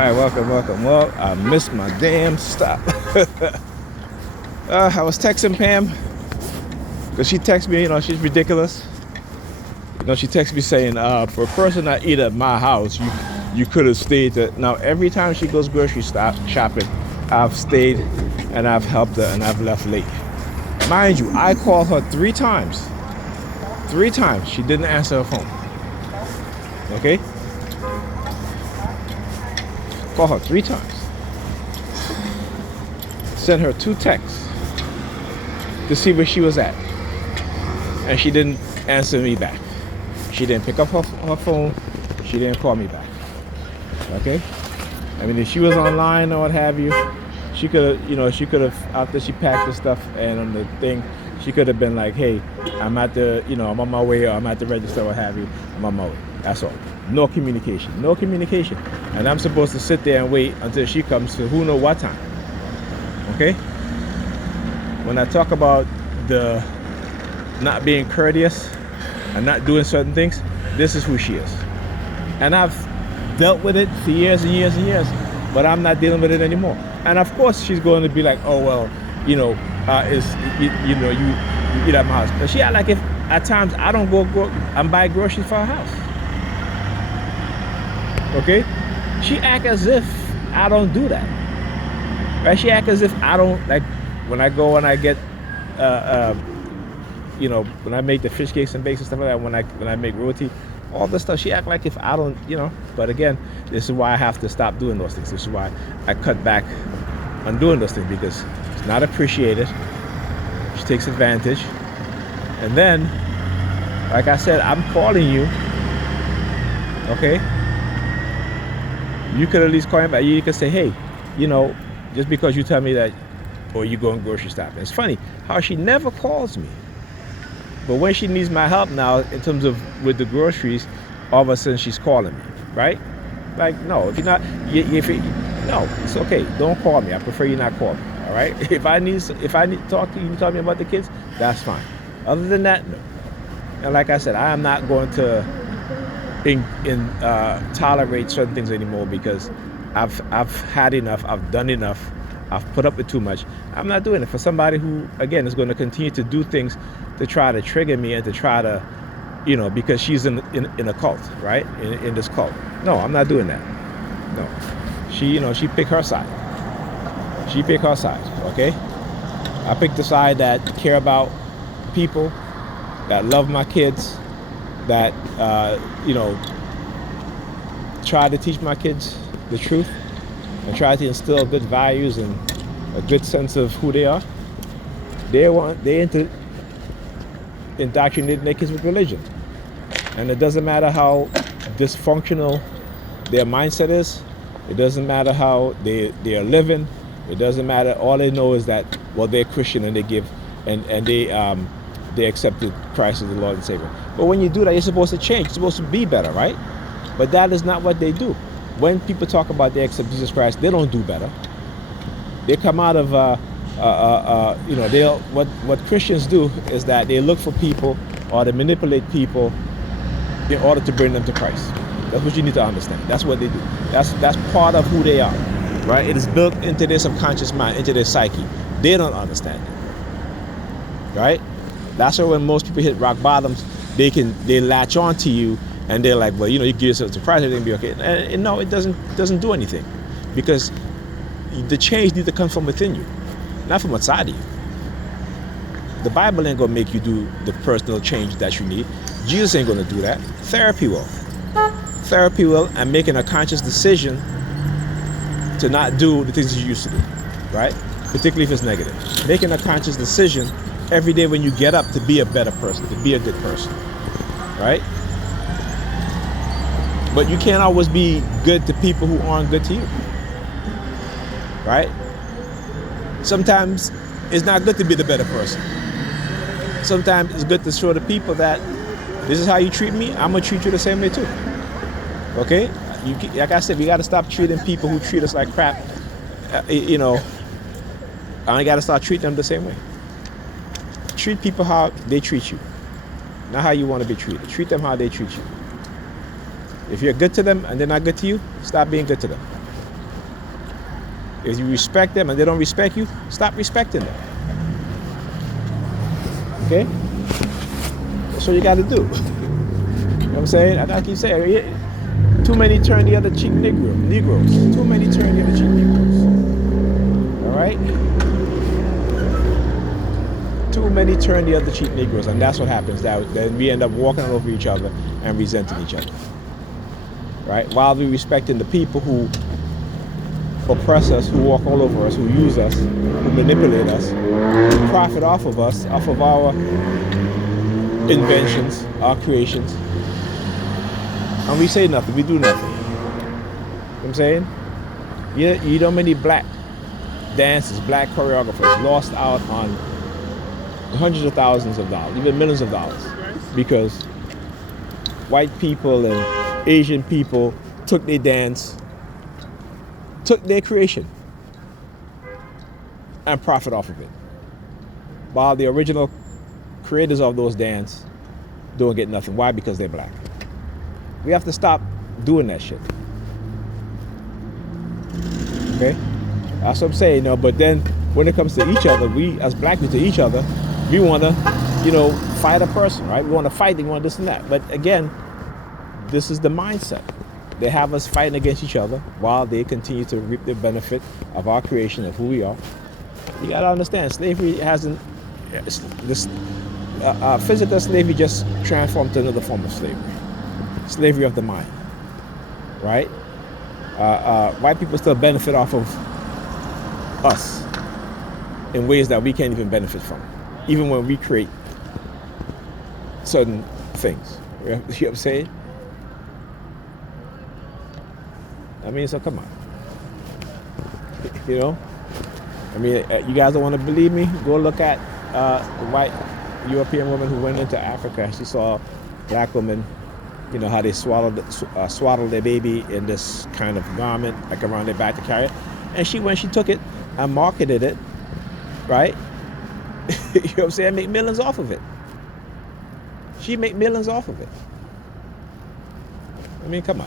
right, welcome. Well, I missed my damn stop. I was texting Pam because she texted me. She's ridiculous. She texted me saying, for a person that eat at my house, you could have stayed. Now, every time she goes grocery shopping, I've stayed and I've helped her and I've left late. Mind you, I called her 3 times. 3 times she didn't answer her phone. Okay? Call her 3 times. Sent her 2 texts to see where she was at. And she didn't answer me back. She didn't pick up her phone. She didn't call me back. Okay? I mean, if she was online or what have you, she could have, after she packed the stuff and on the thing, she could have been like, hey, I'm at the, I'm on my way, or I'm at the register, what have you. I'm on my way. That's all. No communication. And I'm supposed to sit there and wait until she comes to who know what time. Okay? When I talk about the not being courteous and not doing certain things, this is who she is. And I've dealt with it for years and years and years, but I'm not dealing with it anymore. And of course she's going to be like, oh well, you eat at my house. But she act like if at times I don't go and buy groceries for her house. Okay? She act as if I don't do that. Right? She act as if I don't, like when I go and I get when I make the fish cakes and bakes and stuff like that, when I make roti, all this stuff, she act like if I don't, but again, this is why I have to stop doing those things. This is why I cut back on doing those things, because it's not appreciated. She takes advantage. And then, like I said, I'm calling you. Okay? You could at least call me back. You could say, hey, just because you tell me that, or you go and grocery shop. It's funny how she never calls me. But when she needs my help now, in terms of with the groceries, all of a sudden she's calling me, right? Like, no, if you're not, no, it's okay. Don't call me. I prefer you not call me. All right. If I need to talk to you, you tell me about the kids. That's fine. Other than that, no. And like I said, I am not going to tolerate certain things anymore, because I've had enough. I've done enough. I've put up with too much. I'm not doing it for somebody who, again, is going to continue to do things to try to trigger me and to try to, because she's in a cult, right? In this cult. No, I'm not doing that. No. She picked her side. She picked her side, okay? I picked the side that care about people, that love my kids, that, try to teach my kids the truth, and try to instill good values and a good sense of who they are. They indoctrinate their kids with religion. And it doesn't matter how dysfunctional their mindset is. It doesn't matter how they are living. It doesn't matter. All they know is that, well, they're Christian and they give and they accepted Christ as the Lord and Savior. But when you do that, you're supposed to change. You're supposed to be better, right? But that is not what they do. When people talk about they accept Jesus Christ, they don't do better. They come out of, what Christians do is that they look for people or they manipulate people in order to bring them to Christ. That's what you need to understand. That's what they do. That's part of who they are, right? It is built into their subconscious mind, into their psyche. They don't understand it, right? That's why when most people hit rock bottoms, they latch on to you. And they're like, well, you give yourself to Christ, everything will be okay. And no, it doesn't do anything, because the change needs to come from within you, not from outside of you. The Bible ain't gonna make you do the personal change that you need. Jesus ain't gonna do that. Therapy will. Therapy will, and making a conscious decision to not do the things you used to do, right? Particularly if it's negative. Making a conscious decision every day when you get up to be a better person, to be a good person, right? But you can't always be good to people who aren't good to you, right? Sometimes it's not good to be the better person. Sometimes it's good to show the people that this is how you treat me, I'm gonna treat you the same way too. Okay? Like I said, we gotta stop treating people who treat us like crap. I gotta start treating them the same way. Treat people how they treat you, not how you want to be treated. Treat them how they treat you. If you're good to them and they're not good to you, stop being good to them. If you respect them and they don't respect you, stop respecting them. Okay? That's what you got to do. You know what I'm saying? I keep saying, too many turn the other cheek Negroes. Too many turn the other cheek Negroes. All right? Too many turn the other cheek Negroes, and that's what happens. Then we end up walking all over each other and resenting each other. Right? While we respecting the people who oppress us, who walk all over us, who use us, who manipulate us, who profit off of us, off of our inventions, our creations. And we say nothing, we do nothing. You know what I'm saying? You know many black dancers, black choreographers lost out on hundreds of thousands of dollars, even millions of dollars, because white people and Asian people took their dance, took their creation, and profit off of it. While the original creators of those dance don't get nothing. Why? Because they're black. We have to stop doing that shit. Okay? That's what I'm saying, but then when it comes to each other, we as black people to each other, we want to, fight a person, right? We want to fight, we want this and that. But again, this is the mindset. They have us fighting against each other while they continue to reap the benefit of our creation, of who we are. You got to understand, slavery hasn't, physical slavery just transformed to another form of slavery. Slavery of the mind, right? White people still benefit off of us in ways that we can't even benefit from, even when we create certain things. You know what I'm saying? I mean, so come on. You guys don't want to believe me? Go look at the white European woman who went into Africa. She saw black women, how they swaddled their baby in this kind of garment, like around their back to carry it. And she took it and marketed it, right? You know what I'm saying? Make millions off of it. She make millions off of it. I mean, come on.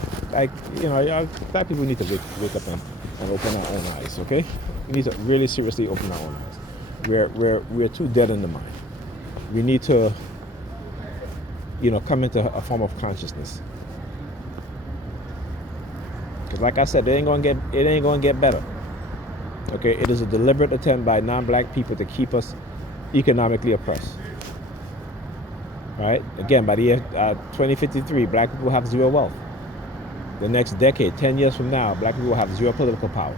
Y'all, black people need to wake up and open our own eyes, okay? We need to really seriously open our own eyes. We're too dead in the mind. We need to, come into a form of consciousness. Because like I said, it ain't gonna get better. Okay, it is a deliberate attempt by non-black people to keep us economically oppressed. Right? Again, by the year 2053, black people have zero wealth. The next decade, 10 years from now, black people will have zero political power.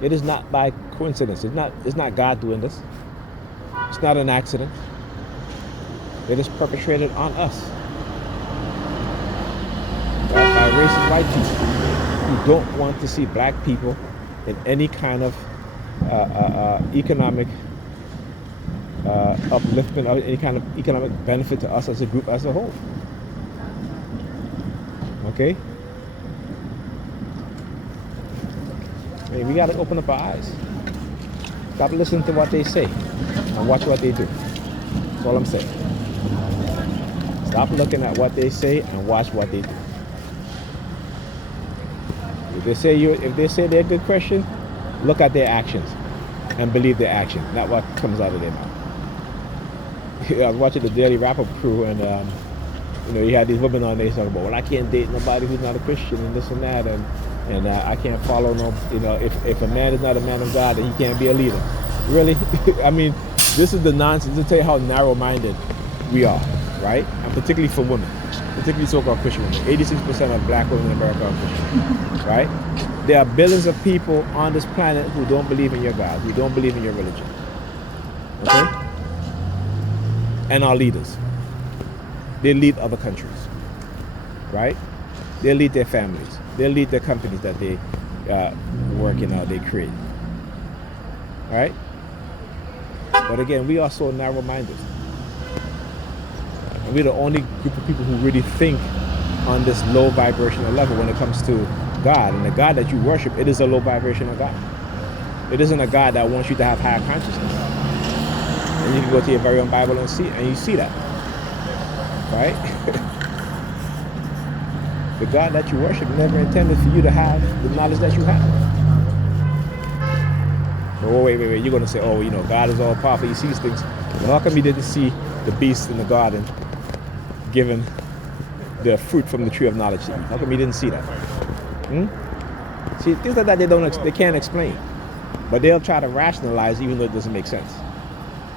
It is not by coincidence. It's not God doing this. It's not an accident. It is perpetrated on us by racist white people who don't want to see black people in any kind of economic upliftment or any kind of economic benefit to us as a group as a whole. Okay? I mean, we got to open up our eyes. Stop listening to what they say and watch what they do. That's all I'm saying. Stop looking at what they say and watch what they do. If they say they're a good Christian, look at their actions and believe their actions, not what comes out of their mouth. I was watching the Daily Wrap-Up crew, and you had these women on there talking about, well, I can't date nobody who's not a Christian and this and that, and I can't follow no, if a man is not a man of God, then he can't be a leader. Really? I mean, this is the nonsense to tell you how narrow-minded we are, right? And particularly for women, particularly so-called Christian women. 86% of black women in America are Christian, right? There are billions of people on this planet who don't believe in your God, who don't believe in your religion, okay? And our leaders. They lead other countries, right? They lead their families. They lead the companies that they work in or they create, right? But again, we are so narrow-minded. And we're the only group of people who really think on this low vibrational level when it comes to God. And the God that you worship, it is a low vibrational God. It isn't a God that wants you to have higher consciousness. And you can go to your very own Bible and you see that, right? The God that you worship never intended for you to have the knowledge that you have. Oh, wait. You're going to say, oh, God is all powerful. He sees things. Well, how come he didn't see the beast in the garden given the fruit from the tree of knowledge to eat? How come he didn't see that? See, things like that they can't explain. But they'll try to rationalize even though it doesn't make sense.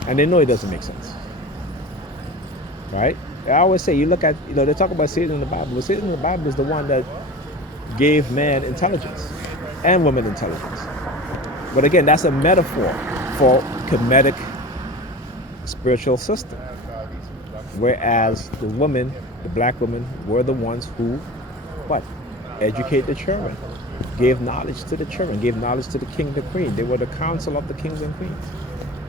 And they know it doesn't make sense. Right? I always say, you look at, they talk about Satan in the Bible. But Satan in the Bible is the one that gave man intelligence and woman intelligence. But again, that's a metaphor for Kemetic spiritual system. Whereas the women, the black women, were the ones who, educate the children, gave knowledge to the children, gave knowledge to the king and the queen. They were the council of the kings and queens.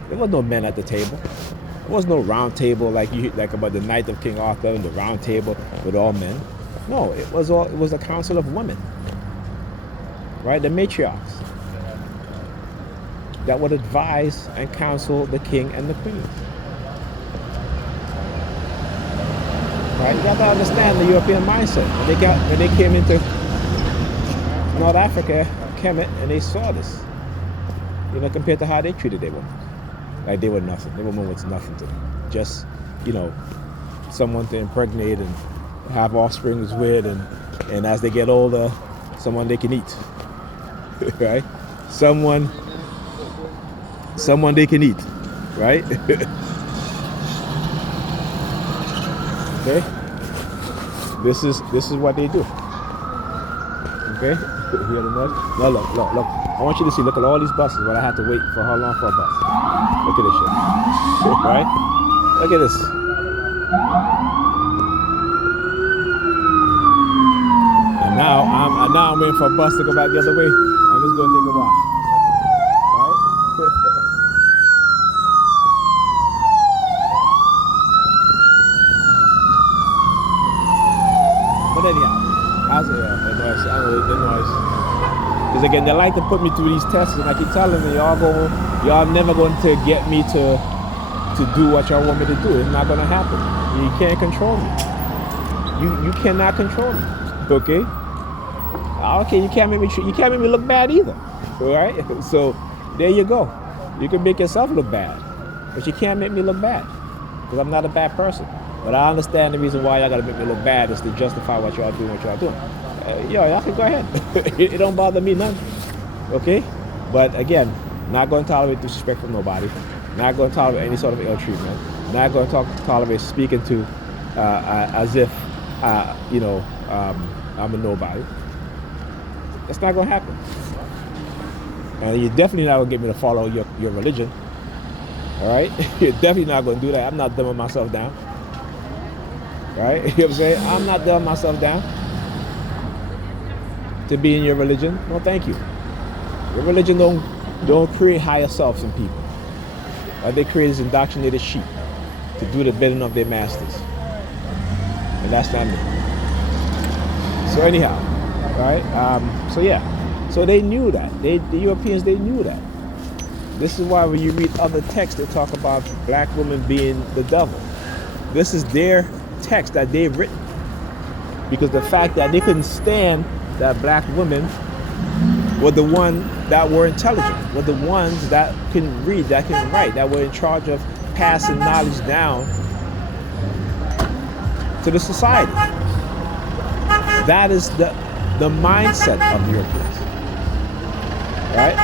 There was no men at the table. There was no round table like about the night of King Arthur and the round table with all men. No, it was a council of women, right? The matriarchs that would advise and counsel the king and the queen. Right? You got to understand the European mindset. When they came into North Africa, Kemet, and they saw this, compared to how they treated their women. Like they were nothing. Their woman was nothing to them. Just, someone to impregnate and have offspring with, and as they get older, someone they can eat. Right? Someone they can eat. Right? Okay? This is what they do. Okay? Hear the noise? No, look. I want you to see, look at all these buses, but I have to wait for how long for a bus? Look at this shit. Right? Look at this. And now I'm waiting for a bus to go back the other way, and it's going to take a while. Right? But anyhow, the noise. Because again, they like to put me through these tests, and I keep telling them, y'all never going to get me to do what y'all want me to do. It's not going to happen. You can't control me. You cannot control me. Okay? Okay, you can't make me look bad either. All right? So there you go. You can make yourself look bad, but you can't make me look bad because I'm not a bad person. But I understand the reason why y'all gotta make me look bad is to justify what y'all doing. Y'all can go ahead. It don't bother me none. Okay? But again, not going to tolerate disrespect from nobody. Not going to tolerate any sort of ill treatment. Not going to tolerate speaking to as if I'm a nobody. That's not going to happen. And you're definitely not going to get me to follow your religion. All right? You're definitely not going to do that. I'm not dumbing myself down. Right? You know what I'm saying? I'm not dumbing myself down to be in your religion. No, thank you. Your religion don't create higher selves in people. What they create is indoctrinated sheep to do the bidding of their masters. And that's not me. So anyhow, right? So they knew that. The Europeans, they knew that. This is why when you read other texts, they talk about black women being the devil. This is their text that they've written. Because the fact that they couldn't stand that black women were the ones that were intelligent, were the ones that can read, that can write, that were in charge of passing knowledge down to the society. That is the mindset of the Europeans. Right?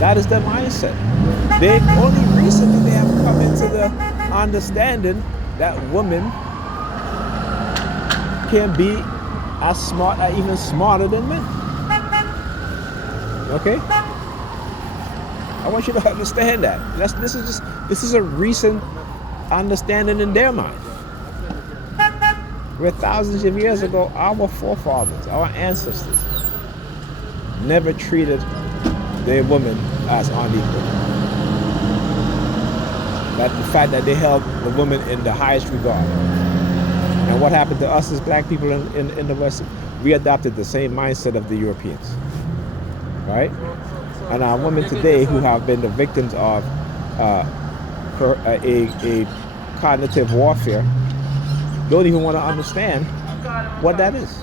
That is their mindset. They only recently they have come into the understanding that women can be as smart, even smarter than men. Okay? I want you to understand that. This is a recent understanding in their mind. Where thousands of years ago, our forefathers, our ancestors, never treated their women as unequal. That the fact that they held the woman in the highest regard. And what happened to us as black people in the West, we adopted the same mindset of the Europeans. Right? And our women today who have been the victims of a cognitive warfare don't even want to understand what that is.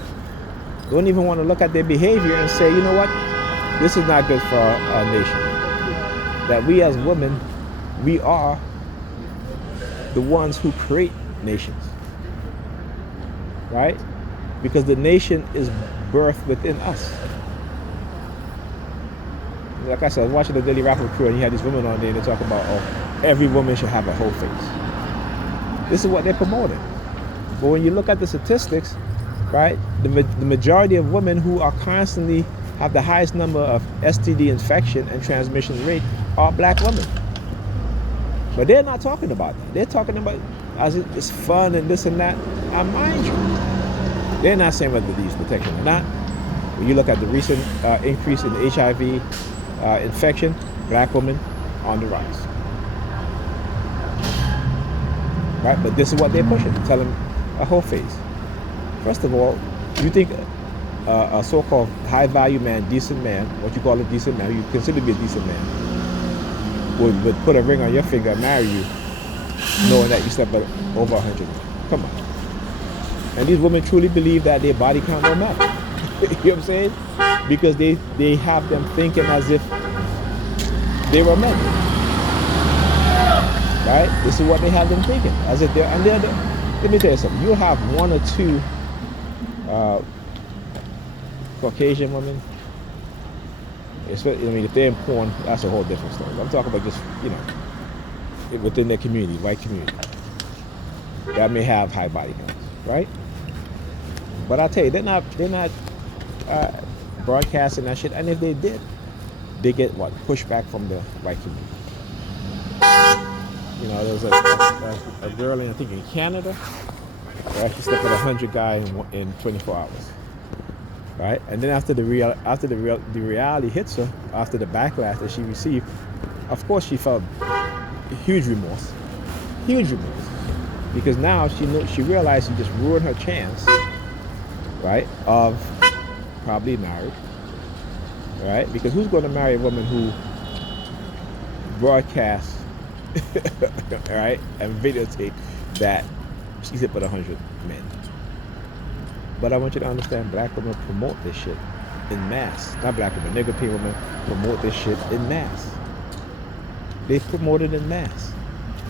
Don't even want to look at their behavior and say, you know what? This is not good for our nation. That we as women, we are the ones who create nations, right? Because the nation is birthed within us. Like I said, I was watching the Daily Rapper crew, and you had these women on there, and they talk about, oh, every woman should have a whole face. This is what they're promoting. But when you look at the statistics, right, the majority of women who are constantly have the highest number of STD infection and transmission rate are black women. But they're not talking about that. They're talking about as it's fun and this and that. Mind you, they're not saying whether they use protection or not. When you look at the recent increase in HIV infection, black women on the rise. Right? But this is what they're pushing, telling a whole face. First of all, you think a so-called high-value man, decent man, what you call a decent man, you consider to be a decent man, would put a ring on your finger and marry you, knowing that you slept over 100 men. Come on. And these women truly believe that their body count don't matter. You know what I'm saying? Because they have them thinking as if they were men. Right? This is what they have them thinking. As if let me tell you something. You'll have one or two Caucasian women. Especially, I mean, if they're in porn, that's a whole different story. I'm talking about just, within their community, white community, that may have high body counts, right? But I'll tell you, they're not broadcasting that shit. And if they did, they get what? Pushback from the white community. There was a girl I think in Canada, right? She slept with 100 guys in 24 hours. Right? And then after the reality hits her, after the backlash that she received, of course she felt huge remorse. Because now she realized she just ruined her chance, right, of probably marriage, right? Because who's going to marry a woman who broadcasts, right, and videotape that she slept with 100 men? But I want you to understand, black women promote this shit in mass. Not black women, nigger women promote this shit in mass. They promote it in mass.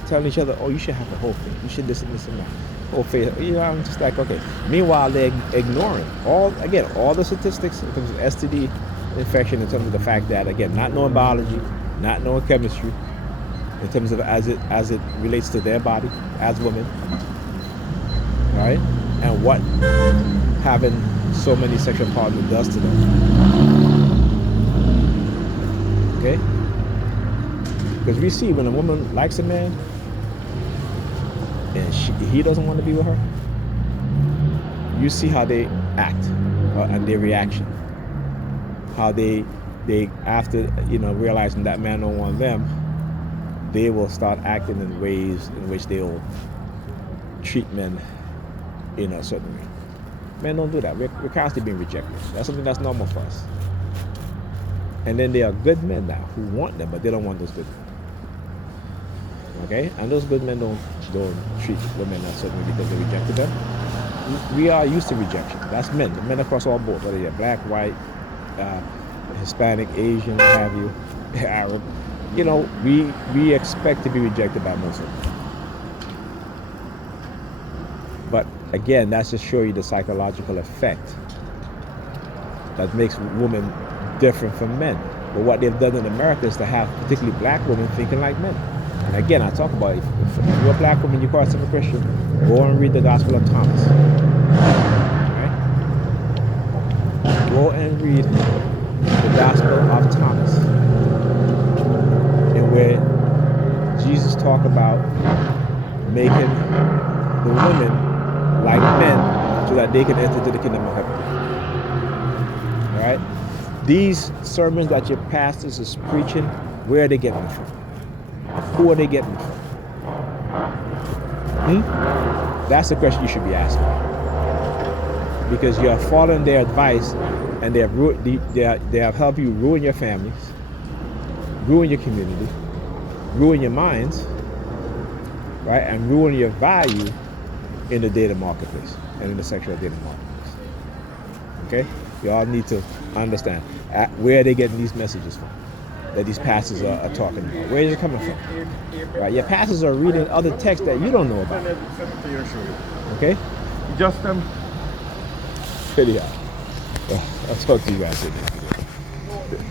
Telling each other, oh, you should have a whole face. You should this and that. Whole face. I'm just like, okay. Meanwhile, they're ignoring all the statistics in terms of STD infection, in terms of the fact that, again, not knowing biology, not knowing chemistry, in terms of as it relates to their body as women, right? And what having so many sexual partners does to them. Okay? Because we see when a woman likes a man and he doesn't want to be with her, you see how they act and their reaction. How they after realizing that man don't want them, they will start acting in ways in which they will treat men in a certain way. Men don't do that. We're constantly being rejected. That's something that's normal for us. And then there are good men now who want them, but they don't want those good men. Okay? And those good men don't treat women a certain way because they rejected them. We are used to rejection. That's men. Men across all boards, whether you're black, white, Hispanic, Asian, what have you, Arab. We expect to be rejected by most of them. But again, that's just show you the psychological effect that makes women different from men. But what they've done in America is to have particularly black women thinking like men. And again, I talk about if you're a black woman, you call yourself a Christian, go and read the Gospel of Thomas. Right? Go and read the Gospel of Thomas, in where Jesus talked about making the women like men so that they can enter into the kingdom of heaven. All right? These sermons that your pastors is preaching, where are they getting them from? Who are they getting them from? That's the question you should be asking. Because you have following their advice, and they have helped you ruin your families, ruin your community, ruin your minds, right, and ruin your value in the dating marketplace and in the sexual dating marketplace. Okay? You all need to understand where are they getting these messages from that these pastors are talking about. Where is it coming from? Right? Your pastors are reading other texts that you don't know about. Okay? Just Anyhow, I'll talk to you guys later.